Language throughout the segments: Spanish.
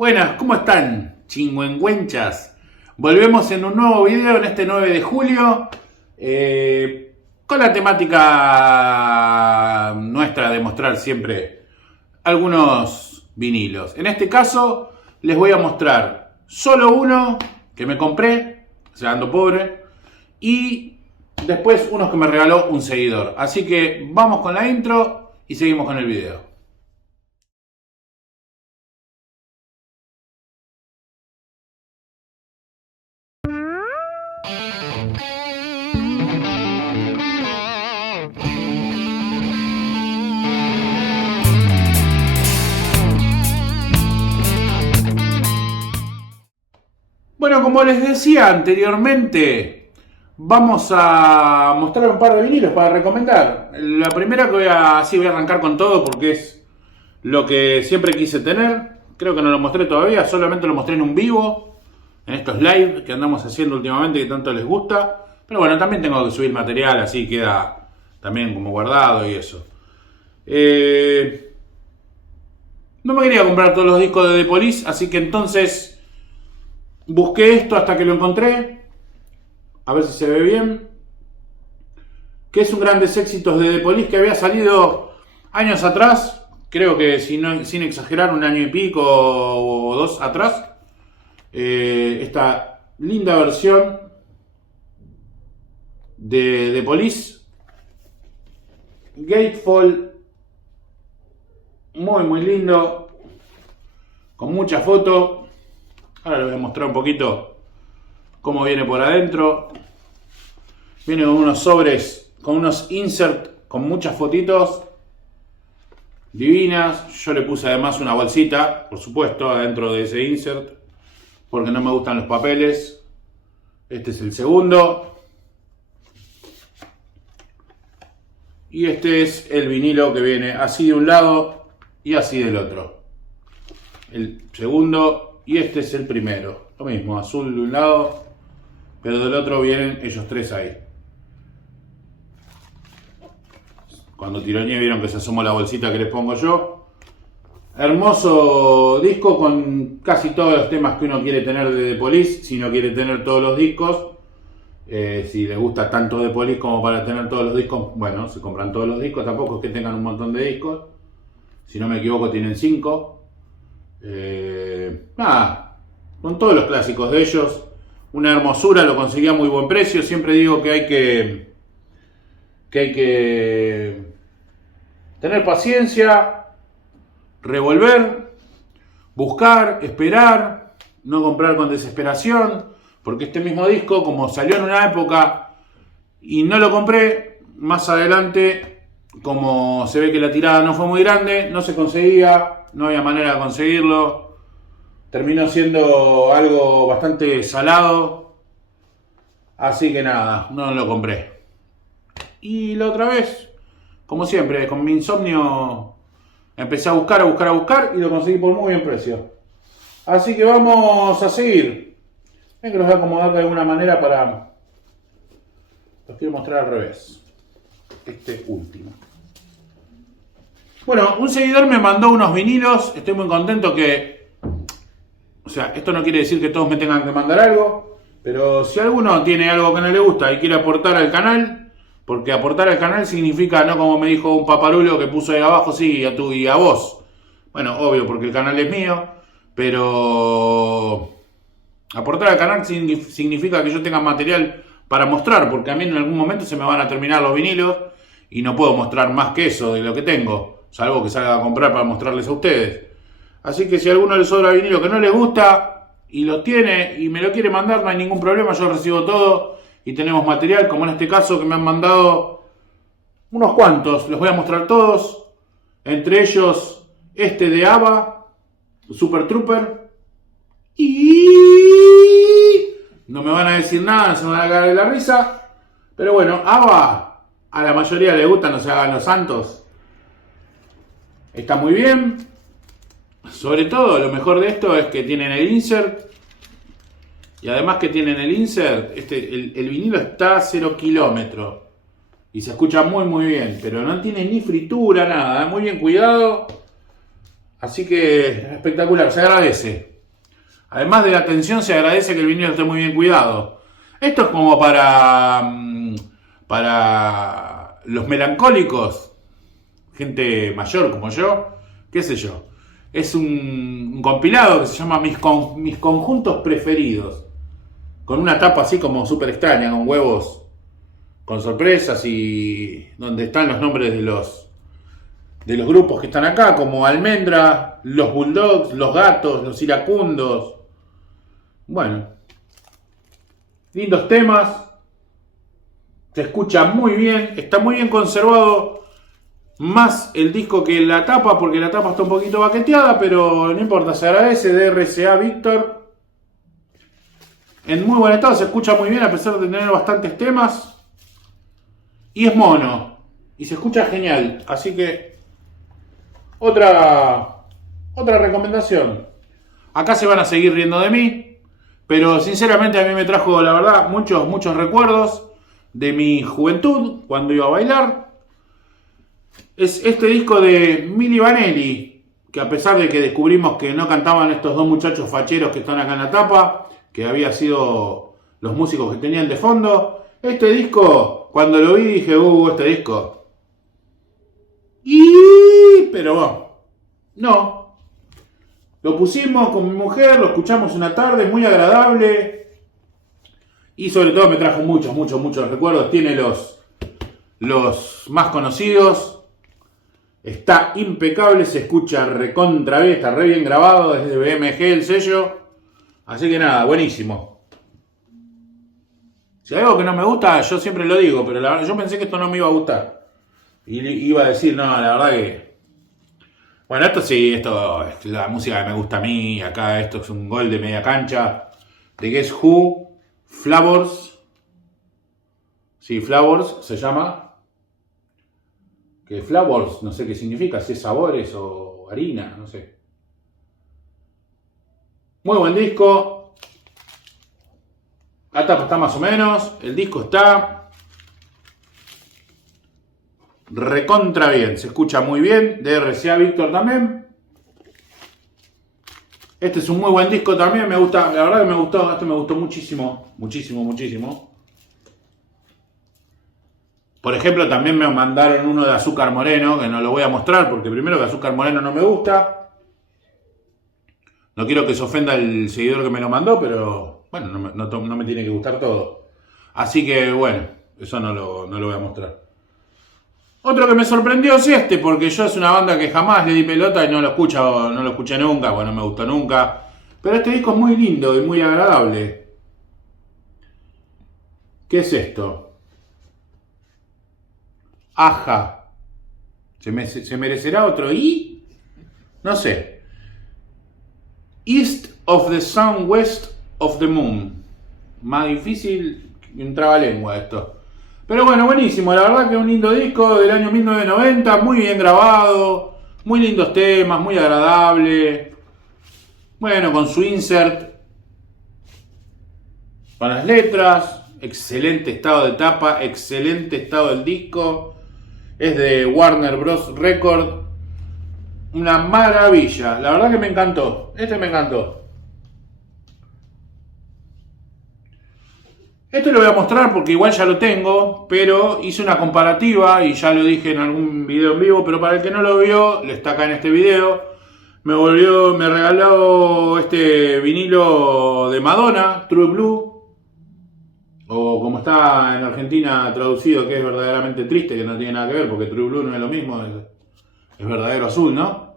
Buenas, ¿cómo están, chingüengüenchas? Volvemos en un nuevo video en este 9 de julio con la temática nuestra de mostrar siempre algunos vinilos. En este caso les voy a mostrar solo uno que me compré, o sea, ando pobre, y después unos que me regaló un seguidor. Así que vamos con la intro y seguimos con el video. Bueno, como les decía anteriormente, vamos a mostrar un par de vinilos para recomendar. La primera que voy a arrancar con todo porque es lo que siempre quise tener. Creo que no lo mostré todavía, solamente lo mostré en un vivo, en estos live que andamos haciendo últimamente que tanto les gusta. Pero bueno, también tengo que subir material, así queda también como guardado y eso. No me quería comprar todos los discos de The Police, así que entonces busqué esto hasta que lo encontré. A ver si se ve bien. Que es un grandes éxitos de The Police que había salido años atrás. Creo que sin exagerar, un año y pico o dos atrás. Esta linda versión de The Police. Gatefold. Muy muy lindo. Con mucha foto. Ahora les voy a mostrar un poquito cómo viene por adentro. Viene con unos sobres, con unos insert, con muchas fotitos divinas. Yo le puse además una bolsita, por supuesto, adentro de ese insert, porque no me gustan los papeles. Este es el segundo. Y este es el vinilo que viene así de un lado y así del otro. El segundo. Y este es el primero. Lo mismo, azul de un lado, pero del otro vienen ellos tres ahí. Cuando tironeé vieron que se asomó la bolsita que les pongo yo. Hermoso disco con casi todos los temas que uno quiere tener de The Police, si no quiere tener todos los discos. Si les gusta tanto The Police como para tener todos los discos, bueno, se compran todos los discos. Tampoco es que tengan un montón de discos. Si no me equivoco tienen 5. Con todos los clásicos de ellos, una hermosura, lo conseguí a muy buen precio. Siempre digo que hay que tener paciencia, revolver, buscar, esperar, no comprar con desesperación, porque este mismo disco, como salió en una época y no lo compré, más adelante, como se ve que la tirada no fue muy grande, no se conseguía. No había manera de conseguirlo. Terminó siendo algo bastante salado. Así que nada, no lo compré. Y la otra vez, como siempre, con mi insomnio, empecé a buscar y lo conseguí por muy buen precio. Así que vamos a seguir. Ven que los voy a acomodar de alguna manera para... Los quiero mostrar al revés. Este último. Bueno, un seguidor me mandó unos vinilos. Estoy muy contento que... O sea, esto no quiere decir que todos me tengan que mandar algo. Pero si alguno tiene algo que no le gusta y quiere aportar al canal, porque aportar al canal significa, no como me dijo un paparulo que puso ahí abajo, sí, a tú y a vos. Bueno, obvio, porque el canal es mío. Pero... aportar al canal significa que yo tenga material para mostrar. Porque a mí en algún momento se me van a terminar los vinilos. Y no puedo mostrar más que eso de lo que tengo. Salvo que salga a comprar para mostrarles a ustedes. Así que si a alguno le sobra vinilo que no les gusta y lo tiene y me lo quiere mandar, no hay ningún problema, yo recibo todo y tenemos material, como en este caso que me han mandado unos cuantos, les voy a mostrar todos, entre ellos este de ABBA, Super Trooper, y no me van a decir nada, se me van a caer de la risa, pero bueno, ABBA a la mayoría le gusta, no se hagan los santos. Está muy bien. Sobre todo, lo mejor de esto es que tienen el insert. Y además que tienen el insert, el vinilo está a 0 kilómetros. Y se escucha muy muy bien. Pero no tiene ni fritura, nada. Muy bien cuidado. Así que espectacular, se agradece. Además de la atención, se agradece que el vinilo esté muy bien cuidado. Esto es como para los melancólicos, gente mayor como yo, qué sé yo. Es un compilado que se llama Mis conjuntos preferidos. Con una tapa así como súper extraña, con huevos, con sorpresas y donde están los nombres de los grupos que están acá, como Almendra, los Bulldogs, los Gatos, los Iracundos. Bueno, lindos temas, se escucha muy bien, está muy bien conservado, más el disco que la tapa, porque la tapa está un poquito baqueteada, pero no importa, se agradece. De RCA Victor, en muy buen estado, se escucha muy bien a pesar de tener bastantes temas, y es mono, y se escucha genial, así que otra recomendación. Acá se van a seguir riendo de mí, pero sinceramente a mí me trajo, la verdad, muchos recuerdos de mi juventud, cuando iba a bailar. Es este disco de Milli Vanilli, que a pesar de que descubrimos que no cantaban estos dos muchachos facheros que están acá en la tapa, que había sido los músicos que tenían de fondo, este disco, cuando lo vi dije, este disco. Pero bueno, no. Lo pusimos con mi mujer, lo escuchamos una tarde, muy agradable. Y sobre todo me trajo muchos recuerdos. Tiene los más conocidos. Está impecable, se escucha recontra bien, está re bien grabado desde BMG el sello. Así que nada, buenísimo. Si hay algo que no me gusta, yo siempre lo digo, pero la verdad, yo pensé que esto no me iba a gustar. Y iba a decir, no, la verdad que... Bueno, esto sí, esto es la música que me gusta a mí. Acá esto es un gol de media cancha. De Guess Who, Flavors. Sí, Flavors se llama. Que Flavors, no sé qué significa, si es sabores o harina, no sé. Muy buen disco. La tapa está más o menos. El disco está recontra bien. Se escucha muy bien. De RCA Victor también. Este es un muy buen disco también. Me gusta. La verdad que me gustó. Este me gustó muchísimo. Muchísimo. Por ejemplo, también me mandaron uno de Azúcar Moreno, que no lo voy a mostrar porque primero que Azúcar Moreno no me gusta. No quiero que se ofenda el seguidor que me lo mandó, pero bueno, no me tiene que gustar todo. Así que bueno, eso no lo voy a mostrar. Otro que me sorprendió es este, porque yo es una banda que jamás le di pelota y no lo escuché nunca, bueno, no me gustó nunca. Pero este disco es muy lindo y muy agradable. ¿Qué es esto? Aja. ¿Se merecerá otro I? No sé. East of the Sun, West of the Moon. Más difícil que un trabalengua esto. Pero bueno, buenísimo. La verdad que es un lindo disco del año 1990. Muy bien grabado. Muy lindos temas. Muy agradable. Bueno, con su insert. Con las letras. Excelente estado de tapa. Excelente estado del disco. Es de Warner Bros. Record. Una maravilla. La verdad que me encantó. Este me encantó. Esto lo voy a mostrar porque igual ya lo tengo, pero hice una comparativa y ya lo dije en algún video en vivo, pero para el que no lo vio, le está acá en este video. Me regaló este vinilo de Madonna, True Blue, o como está en Argentina traducido, que es verdaderamente triste, que no tiene nada que ver, porque True Blue no es lo mismo, es verdadero azul, ¿no?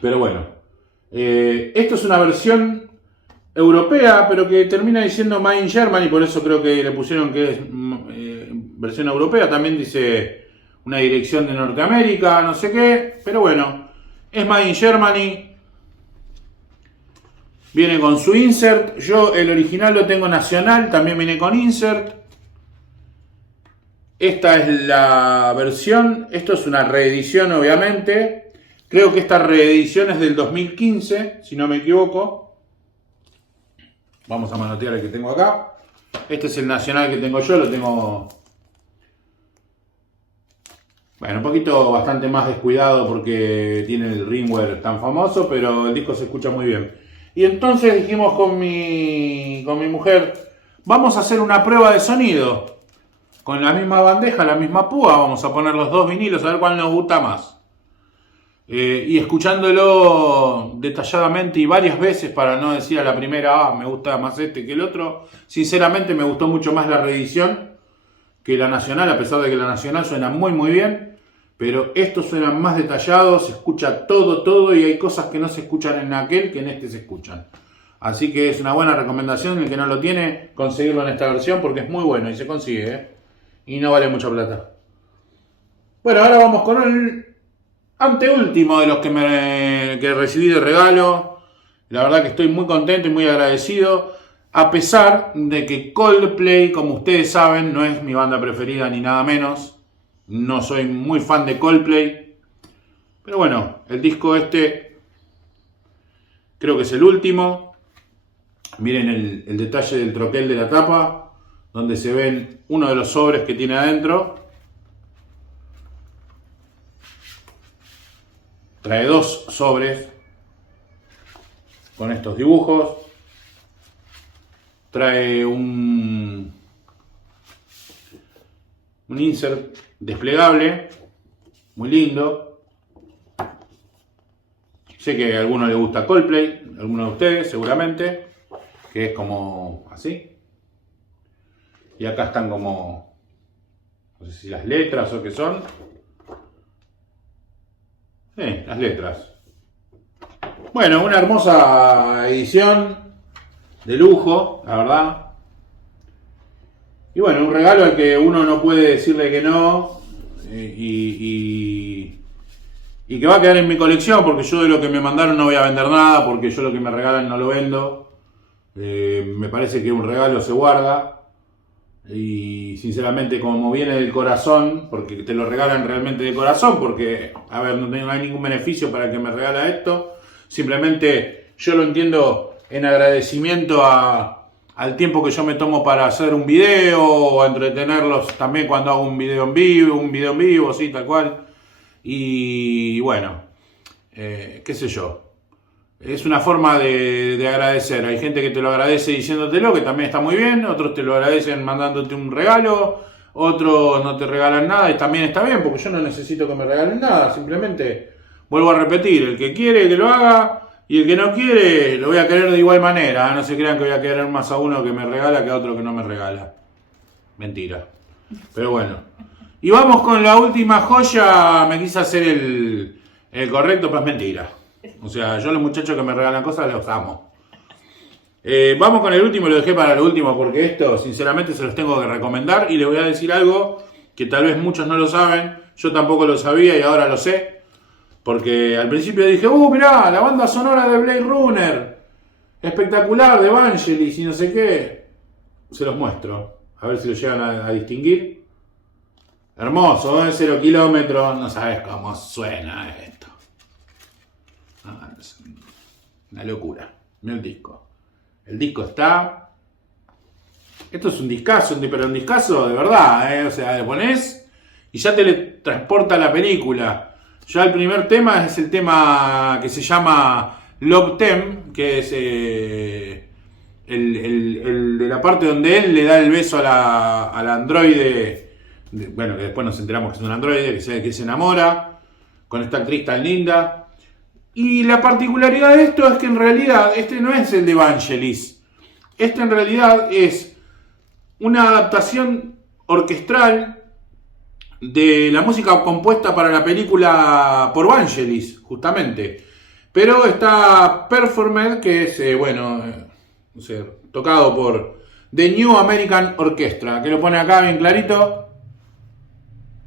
Pero bueno, esto es una versión europea, pero que termina diciendo Made in Germany, por eso creo que le pusieron que es versión europea. También dice una dirección de Norteamérica, no sé qué, pero bueno, es Made in Germany. Viene con su insert. Yo el original lo tengo nacional, también viene con insert. Esta es la versión, esto es una reedición obviamente. Creo que esta reedición es del 2015, si no me equivoco. Vamos a manotear el que tengo acá. Este es el nacional que tengo yo, lo tengo Bueno, un poquito bastante más descuidado porque tiene el ringware tan famoso, pero el disco se escucha muy bien. Y entonces dijimos con mi mujer, vamos a hacer una prueba de sonido. Con la misma bandeja, la misma púa, vamos a poner los dos vinilos a ver cuál nos gusta más. Y escuchándolo detalladamente y varias veces para no decir a la primera, me gusta más este que el otro. Sinceramente me gustó mucho más la reedición que la nacional, a pesar de que la nacional suena muy muy bien. Pero estos suenan más detallados, se escucha todo y hay cosas que no se escuchan en aquel que en este se escuchan. Así que es una buena recomendación, el que no lo tiene, conseguirlo en esta versión porque es muy bueno y se consigue, y no vale mucha plata. Bueno, ahora vamos con el anteúltimo de los que recibí de regalo. La verdad que estoy muy contento y muy agradecido. A pesar de que Coldplay, como ustedes saben, no es mi banda preferida ni nada menos. No soy muy fan de Coldplay. Pero bueno, el disco este creo que es el último. Miren el detalle del troquel de la tapa, donde se ven uno de los sobres que tiene adentro. Trae dos sobres con estos dibujos. Trae un insert desplegable, muy lindo. Sé que a alguno le gusta Coldplay, a alguno de ustedes seguramente, que es como así. Y acá están como, no sé si las letras o qué son. Las letras. Bueno, una hermosa edición de lujo, la verdad. Y bueno, un regalo al que uno no puede decirle que no. Y que va a quedar en mi colección, porque yo de lo que me mandaron no voy a vender nada, porque yo lo que me regalan no lo vendo. Me parece que un regalo se guarda. Y sinceramente, como viene del corazón, porque te lo regalan realmente de corazón, porque, a ver, no hay ningún beneficio para el que me regala esto. Simplemente yo lo entiendo en agradecimiento al tiempo que yo me tomo para hacer un video, o a entretenerlos también cuando hago un video en vivo, sí, tal cual. Y bueno, qué sé yo. Es una forma de agradecer. Hay gente que te lo agradece diciéndotelo, que también está muy bien. Otros te lo agradecen mandándote un regalo. Otros no te regalan nada y también está bien, porque yo no necesito que me regalen nada. Simplemente, vuelvo a repetir, el que quiere que lo haga y el que no quiere lo voy a querer de igual manera. No se crean que voy a querer más a uno que me regala que a otro que no me regala. Mentira. Pero bueno. Y vamos con la última joya. Me quise hacer el correcto, pero es mentira. O sea, yo a los muchachos que me regalan cosas los amo. Vamos con el último, lo dejé para el último porque esto sinceramente se los tengo que recomendar y les voy a decir algo que tal vez muchos no lo saben. Yo tampoco lo sabía y ahora lo sé. Porque al principio dije, mirá, la banda sonora de Blade Runner. Espectacular, de Vangelis y no sé qué. Se los muestro. A ver si lo llegan a distinguir. Hermoso, 0 kilómetros. No sabes cómo suena esto. Es una locura. Mira el disco. El disco está. Esto es un discazo, pero un discazo de verdad, O sea, le pones y ya te le transporta la película. Ya el primer tema es el tema que se llama Love Theme, que es el de la parte donde él le da el beso a la androide. Bueno, que después nos enteramos que es un androide, que se enamora con esta actriz tan linda. Y la particularidad de esto es que en realidad este no es el de Vangelis. Este en realidad es una adaptación orquestral de la música compuesta para la película por Vangelis, justamente. Pero está performed, que es, no sé, tocado por The New American Orchestra, que lo pone acá bien clarito.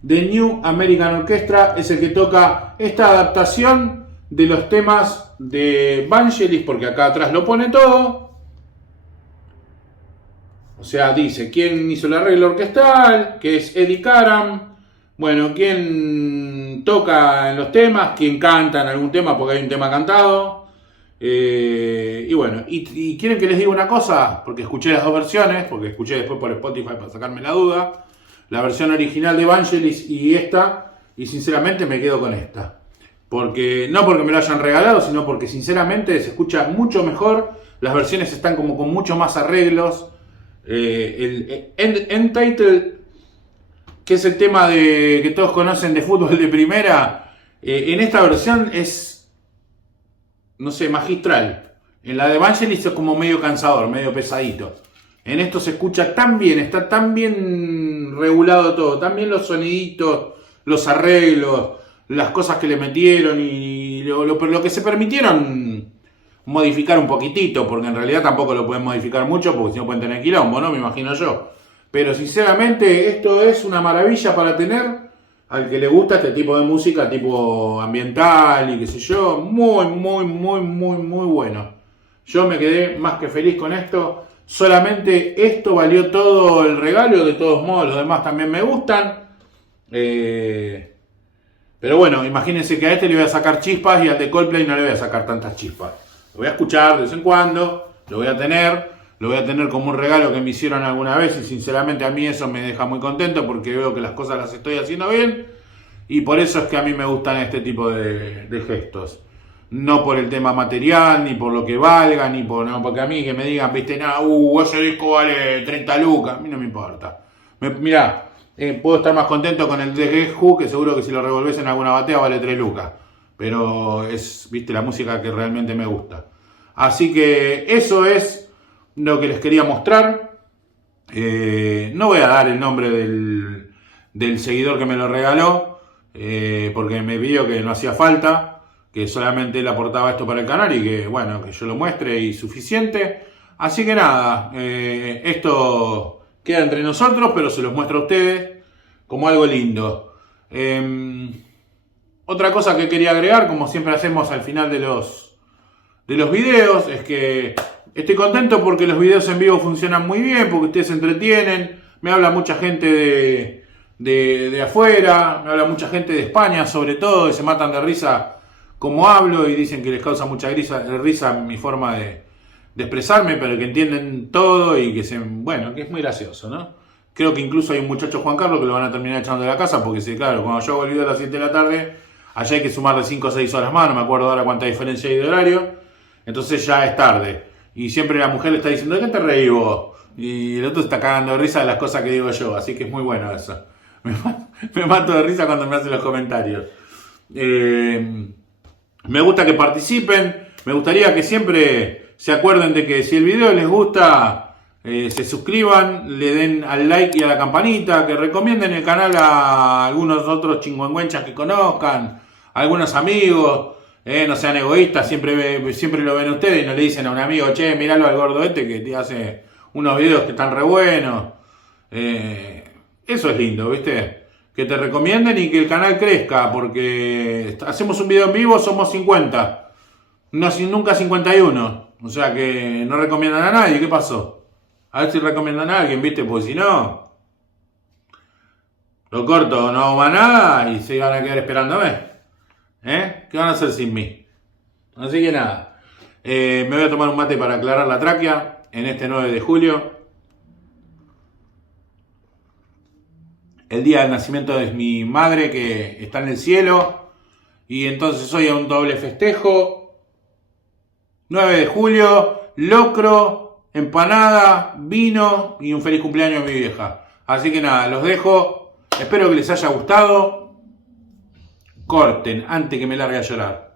The New American Orchestra es el que toca esta adaptación de los temas de Vangelis, porque acá atrás lo pone todo. O sea, dice quién hizo el arreglo orquestal, que es Eddie Karam. Bueno, quién toca en los temas, quién canta en algún tema, porque hay un tema cantado. Y bueno, y quieren que les diga una cosa, porque escuché las dos versiones, porque escuché después por Spotify para sacarme la duda. La versión original de Vangelis y esta y sinceramente me quedo con esta. Porque, no porque me lo hayan regalado, sino porque sinceramente se escucha mucho mejor. Las versiones están como con mucho más arreglos. El End Title, que es el tema que todos conocen de fútbol de primera, en esta versión es, no sé, magistral. En la de Vangelis es como medio cansador, medio pesadito. En esto se escucha tan bien, está tan bien regulado todo, tan bien los soniditos, los arreglos, las cosas que le metieron y lo que se permitieron modificar un poquitito, porque en realidad tampoco lo pueden modificar mucho, porque si no pueden tener quilombo, ¿no? Me imagino yo. Pero sinceramente esto es una maravilla para tener al que le gusta este tipo de música, tipo ambiental y qué sé yo. Muy, muy, muy, muy, muy bueno. Yo me quedé más que feliz con esto. Solamente esto valió todo el regalo. De todos modos, los demás también me gustan. Pero bueno, imagínense que a este le voy a sacar chispas y al de Coldplay no le voy a sacar tantas chispas. Lo voy a escuchar de vez en cuando, lo voy a tener como un regalo que me hicieron alguna vez y sinceramente a mí eso me deja muy contento porque veo que las cosas las estoy haciendo bien y por eso es que a mí me gustan este tipo de gestos. No por el tema material, ni por lo que valga, ni por, no, porque a mí que me digan, viste, ese disco vale 30 lucas, a mí no me importa. Mirá, puedo estar más contento con el de Guess Who, que seguro que si lo revolves en alguna batea vale 3 lucas. Pero es, viste, la música que realmente me gusta. Así que eso es lo que les quería mostrar. No voy a dar el nombre del seguidor que me lo regaló, porque me pidió que no hacía falta, que solamente él aportaba esto para el canal y que, bueno, que yo lo muestre y suficiente. Así que nada, esto queda entre nosotros, pero se los muestro a ustedes como algo lindo. Otra cosa que quería agregar, como siempre hacemos al final de los videos, es que estoy contento porque los videos en vivo funcionan muy bien, porque ustedes se entretienen. Me habla mucha gente de afuera, me habla mucha gente de España sobre todo, y se matan de risa como hablo y dicen que les causa mucha risa mi forma de expresarme, pero que entienden todo y que que es muy gracioso, ¿no? Creo que incluso hay un muchacho, Juan Carlos, que lo van a terminar echando de la casa porque, claro, cuando yo hago el video a las 7 de la tarde, allá hay que sumarle 5 o 6 horas más, no me acuerdo ahora cuánta diferencia hay de horario, entonces ya es tarde. Y siempre la mujer le está diciendo, ¿de qué te reí vos? Y el otro se está cagando de risa de las cosas que digo yo, así que es muy bueno eso. Me mato de risa cuando me hacen los comentarios. Me gusta que participen, me gustaría que siempre se acuerden de que si el video les gusta, se suscriban, le den al like y a la campanita, que recomienden el canal a algunos otros chingüengüenchas que conozcan, a algunos amigos, no sean egoístas, siempre lo ven ustedes y no le dicen a un amigo, che, miralo al gordo este que te hace unos videos que están re buenos. Eso es lindo, ¿viste? Que te recomienden y que el canal crezca, porque hacemos un video en vivo, somos 50, nunca 51, o sea que no recomiendan a nadie. ¿Qué pasó? A ver si recomiendan a alguien, ¿viste? Pues si no, lo corto, no hago más nada y se van a quedar esperándome. ¿Qué van a hacer sin mí? Así que nada, me voy a tomar un mate para aclarar la tráquea en este 9 de julio. El día del nacimiento de mi madre que está en el cielo. Y entonces hoy hay un doble festejo. 9 de julio, locro, empanada, vino y un feliz cumpleaños a mi vieja. Así que nada, los dejo. Espero que les haya gustado. Corten antes que me largue a llorar.